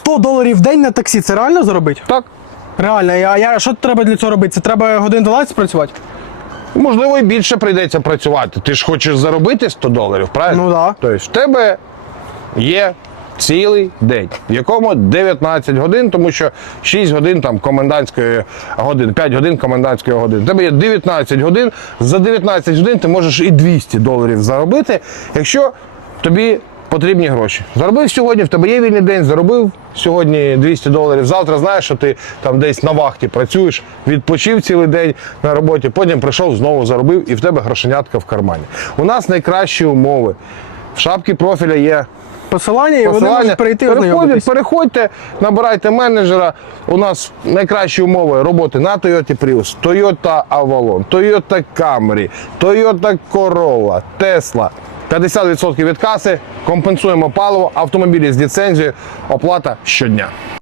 100 доларів в день на таксі це реально заробити? Так. Реально, а я, що треба для цього робити? Це треба годин 12 працювати? Можливо, і більше прийдеться працювати. Ти ж хочеш заробити 100 доларів, правильно? Ну да. Тобто в тебе є цілий день, в якому 19 годин, тому що 6 годин там комендантської години, 5 годин комендантської години. У тебе є 19 годин. За 19 годин ти можеш і 200 доларів заробити, якщо тобі потрібні гроші. Заробив сьогодні, в тебе є вільний день, заробив сьогодні 200 доларів. Завтра знаєш, що ти там десь на вахті працюєш, відпочив цілий день на роботі, потім прийшов, знову заробив, і в тебе грошенятка в кармані. У нас найкращі умови. В шапці профіля є Посилання, і вони посилання. можуть перейти Переходьте, переходьте, набирайте менеджера. У нас найкращі умови роботи на Toyota Prius, Toyota Avalon, Toyota Camry, Toyota Corolla, Tesla. 50% від каси, компенсуємо паливо, автомобілі з ліцензією, оплата щодня.